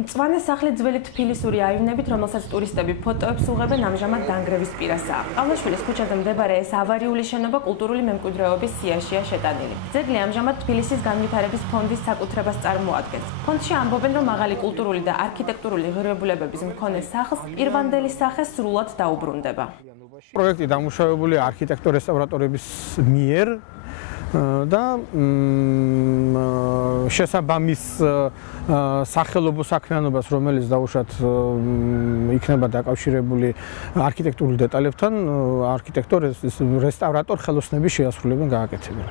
მწვანე სახლი ძველი თბილისური აივნებით, რომელსაც ტურისტები ფოტოებს უღებენ, ამჟამად დანგრევის პირასაა. ყავლაშვილის ქუჩაზე მდებარე ეს ავარიული შენობა კულტურული მემკვიდრეობის სიაშია შეტანილი. ძეგლი ამჟამად თბილისის განვითარების ფონდის საკუთრებას წარმოადგენს. ფონდში ამბობენ, რომ მაღალი კულტურული და არქიტექტურული ღირებულებების მქონე სახლს პირვანდელი სახე სრულად დაუბრუნდება. პროექტი დამუშავებულია არქიტექტორ-რესტავრატორების მიერ და შესაბამის სახელობო საქმიანობას, რომელიც დაუშვათ იქნება დაკავშირებული არქიტექტურულ დეტალებთან, არქიტექტორ-რესტავრატორ ხელოსნები შეასრულებენ გააკეთებენ.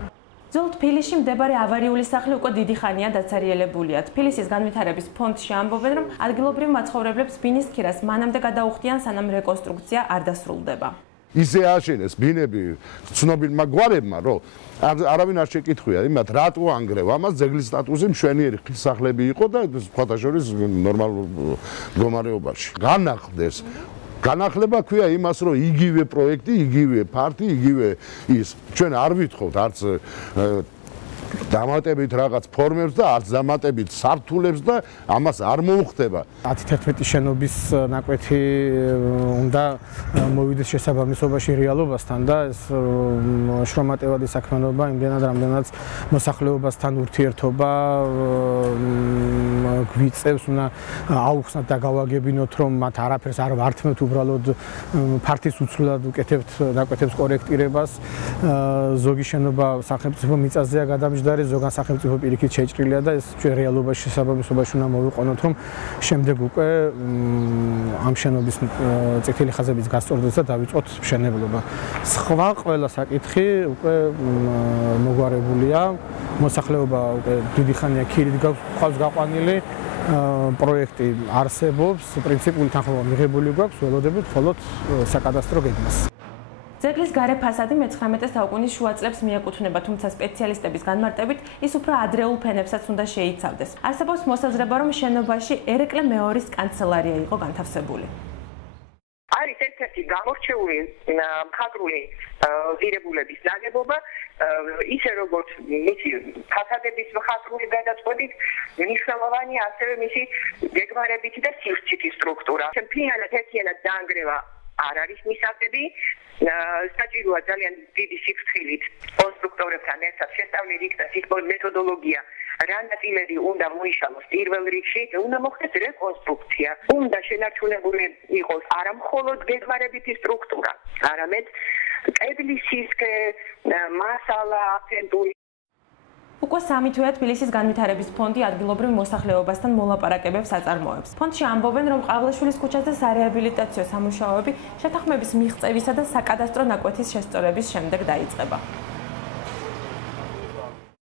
ძველ თბილისში მდებარე ავარიული სახლი უკვე დიდი ხანია დაცარიელებულია. თბილისის განვითარების ფონდში ამბობენ, რომ ადგილობრივ მაცხოვრებლებს ბინის ქირას მანამდე გადაუხდიან, სანამ რეკონსტრუქცია არ დასრულდება. ისე ააშენეს ბინები ცნობილმა გვარებმა, რომ არავინ არ შეკითხვია იმათ, რატო ანგრევა ამას, ძეგლის სტატუსი მშვენიერი სახლები იყო და სხვათა შორის ნორმალურ მდგომარეობაში. განახლდეს. განახლება ქვია იმას, რომ იგივე პროექტი, იგივე ფართი, იგივე ის. ჩვენ არ ვითხოვთ არც დამატებით რაღაც ფორმებს და არც დამატებით სართულებს და ამას არ მოუხდება. 10-11 შენობის ნაკვეთი უნდა მოვიდეს შესაბამისობაში რეალობასთან და ეს შრომატევადი საქმიანობა იმდენად რამდენად მოსახლეობასთან ურთიერთობა გვიწევს, უნდა აუხსნათ და გავაგებინოთ, რომ მათ არაფერს არ ვართმევთ, უბრალოდ ფართის უცვლელად ვკეთებთ ნაკვეთებს კორექტირებას. ზოგი შენობა სახელმწიფო მიწაზეა გადამჯდარი, ზოგან სახელმწიფო პირიქით შეჭრილია და ეს ჩვენ რეალობაში შესაბამისობაში უნდა მოვიყვანოთ, რომ შემდეგ უკვე ამ შენობის წითელი ხაზების გასწორდეს და დავიწყოთ მშენებლობა. სხვა ყველა საკითხი უკვე მოგვარებულია, მოსახლეობა უკვე დიდი ხანია ქირით გვყავს გაყვანილი, პროექტი არსებობს, პრინციპული თანხმობა მიღებული გვაქვს, ველოდებით მხოლოდ საკადასტრო გეგმას. ძეგლის გარე ფასადი მე-19 საუკუნის შუა წლებს მიეკუთვნება, თუმცა სპეციალისტების განმარტებით ის უფრო ადრეულ ფენებსაც უნდა შეიცავდეს. არსებობს მოსაზრება, რომ შენობაში ერეკლე მეორის კანცელარია იყო განთავსებული. არის ერთ-ერთი გამორჩეული მხატვრული ღირებულების ნაგებობა, ისე როგორც მისი ფასადების მხატვრული გადაწყვეტით, მნიშვნელოვანია ასევე მისი გეგმარებითი და სივრცითი სტრუქტურა. მთლიანად ერთიანად დაანგრევა არ არის მისაღები, საჭიროა ძალიან დიდი სიფრთხილით კონსტრუქტორებთან ერთად შესწავლილი იქნას ის მეთოდოლოგია, რა ნაწილები უნდა მოიშალოს პირველ რიგში, უნდა მოხდეს რეკონსტრუქცია, უნდა შენარჩუნებული იყოს არა მხოლოდ გეგმარებითი სტრუქტურა, არამედ კედლის სისქე, მასალა, აქცენტური. უკვე 3 თვეა თბილისის განვითარების ფონდი ადგილობრივ მოსახლეობასთან მოლაპარაკებებს აწარმოებს. ფონდში ამბობენ, რომ ყავლაშვილის ქუჩაზე სარეაბილიტაციო სამუშაოები შეთანხმების მიღწევისა და საკადასტრო ნაკვეთის შესწორების შემდეგ დაიწყება.